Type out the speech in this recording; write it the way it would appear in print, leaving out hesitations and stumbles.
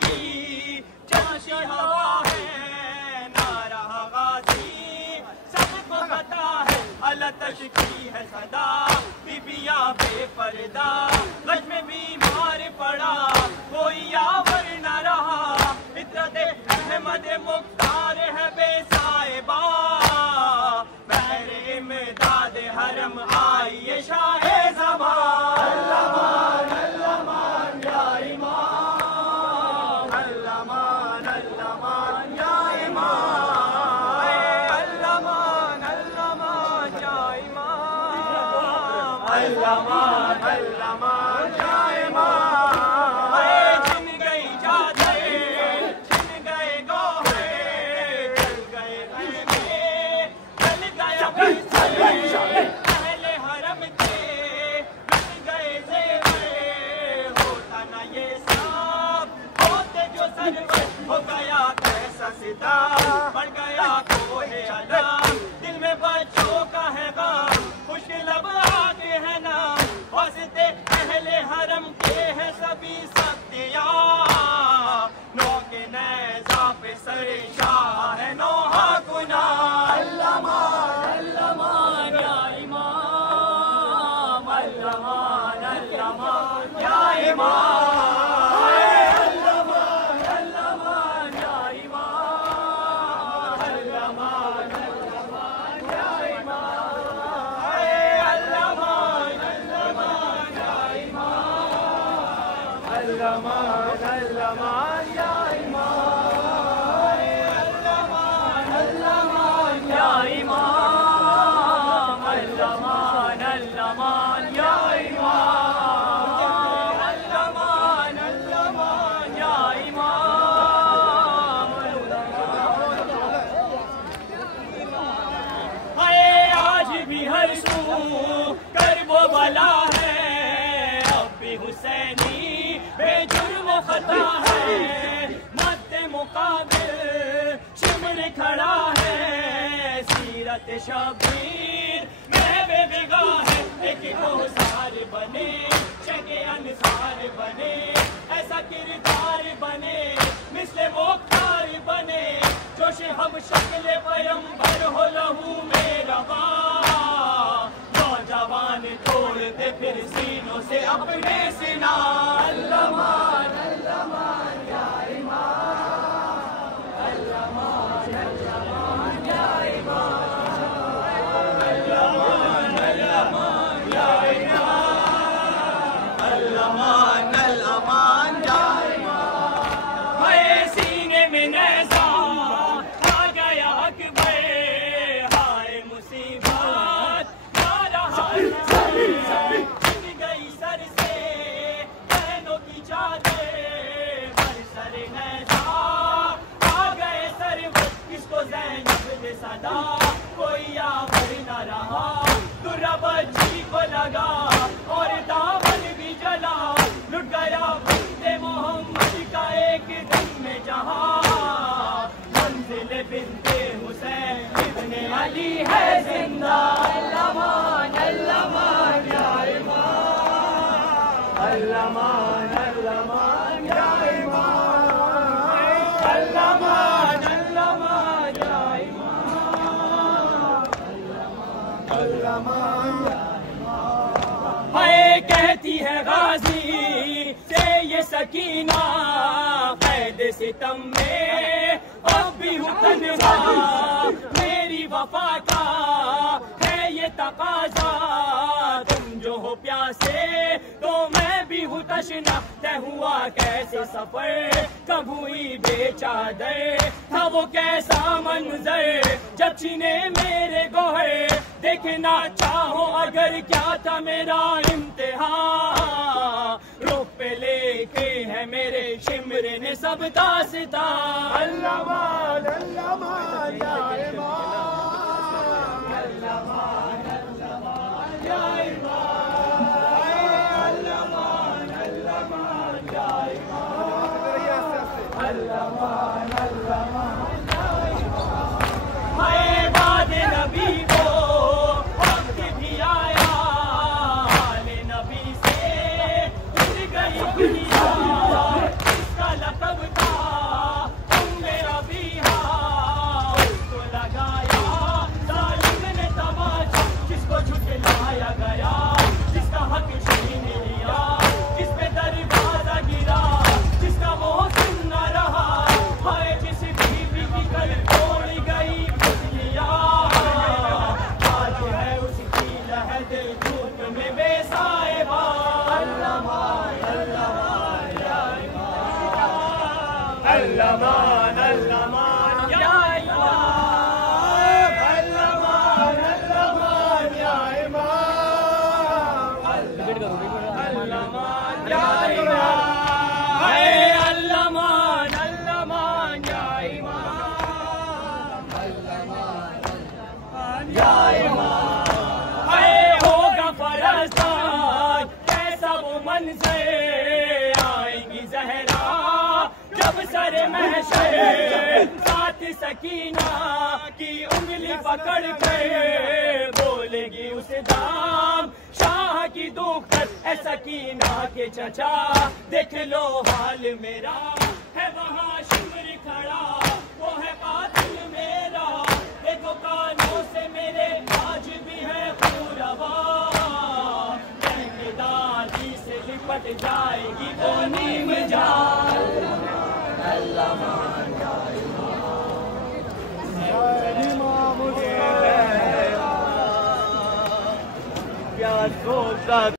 کی چاشی ہوا ہے، نعرہ غازی سب کو پتا ہے، التش کی ہے صدا، بیبیاں بے پردہ، غش میں بیمار پڑا، کوئی یاور نہ رہا، فطرت احمد مختار ہے بے صاحبہ، بہر امداد حرم آئیے شاہ زمان، اللہمان اللہمان یا امام، اللہمان اللہمان یا امام، اللہمان اللہمان یا امام، اللہمان اللہمان یا امام، چھن گئی چادر چھن گئے گوہر، جل گئے خیمے جل گیا بستر، اہل حرم کے مٹ گئے زیور، ہوتا نہ یہ سب ہوتے جو سرور، ہو گیا کیسا ستم بڑھ گیا کوہ علم، دل میں بچوں کا ہے غم، خوش لب آگے ہے نام، واسطے اہل حرم کے ہیں سبھی ستیا، نو کے نیزہ پہ سر شاہ ہے نوحہ گناہ، اللہمان اللہمان یا امام، اللہمان اللہمان یا امام، اللہمان اللہمان یا امام، اللہمان اللہمان یا امام، اللہمان اللہمان یا امام، اللہمان اللہمان یا امام، اللہمان اللہمان یا امام، اللہمان اللہمان یا امام، اللہمان اللہمان یا امام، ہائے آج بھی ہر سو کرب و بلا ہے، اب بھی حسینی بے جرم و خطا ہے، مد مقابل شمر کھڑا ہے، سیرت شبیر محو بگا ہے، ایک کوثر بنے شک انصار بنے، ایسا کردار بنے مثل مختار بنے، جوش ہم شکل پیمبر ہو لہو میں رواں، نوجوان توڑ دے پھر سینوں سے اپنے سنا، اللہمان اللہمان یا امام، اللہمان اللہمان یا امام، اللہمان اللہمان یا امام، اللہمان اللہمان یا امام، ہائے سینے میں نیزہ آ گیا اکبر، ہائے مصیبت نہ رہا چھن گئی سر سے بہنوں کی چادر، بر سر نیزہ آ گئے سرور، کس کو زینب دے صدا، کوئی یاور نہ رہا، درہ بچی کو لگا اور دامن بھی جلا، لٹ گیا وقت محمد کا ایک دم میں جہاں، منزل بنت حسین ابن علی ہے زندہ، اللہمان اللہمان یا امام، اللہمان اللہمان یا امام، اللہمان اللہمان یا امام، اللہمان ہائے کہتی ہے غازی سے یہ سکینہ، قید ستم میں اب بھی ہوں تنہا، میری وفا کا ہے یہ تقاضا، تم جو ہو پیاسے تو میں بھی ہوں تشنا، طے ہوا کیسے سفر کب ہوئی بے چادر، تھا وہ کیسا منظر جب چھینے میرے گوہر، دیکھنا چاہو اگر کیا تھا میرا امتحان، روپ پہ لے کے ہے میرے شمر نے سب داستان، اللہمان اللہمان یا امام، اللہمان اللہمان یا امام، اللہمان اللہمان یا امام، اللہمان اللہمان یا امام، ہائے بعد نبی کو وقت بھی آیا، حال نبی سے اٹھ گئی دنیا، اس کا لقب الامان الامان یا امام، الامان الامان یا امام، الامان یا امام، اے الامان الامان یا امام، الامان یا امام، اے ہوگا فرزدان کیسا وہ منظر، آئیں گی زہرا جب سر محشر، ساتھ سکینہ کی انگلی پکڑ کے بولے گی اس دام، شاہ کی دختر اے سکینہ کے چچا، دیکھ لو حال میرا، ہے وہاں شمر کھڑا، وہ ہے قاتل میرا، دیکھو کانوں سے میرے آج بھی ہے خون روا، دادی سے لپٹ جائے گی وہ نیم جان، الامان یا امام، پیار کو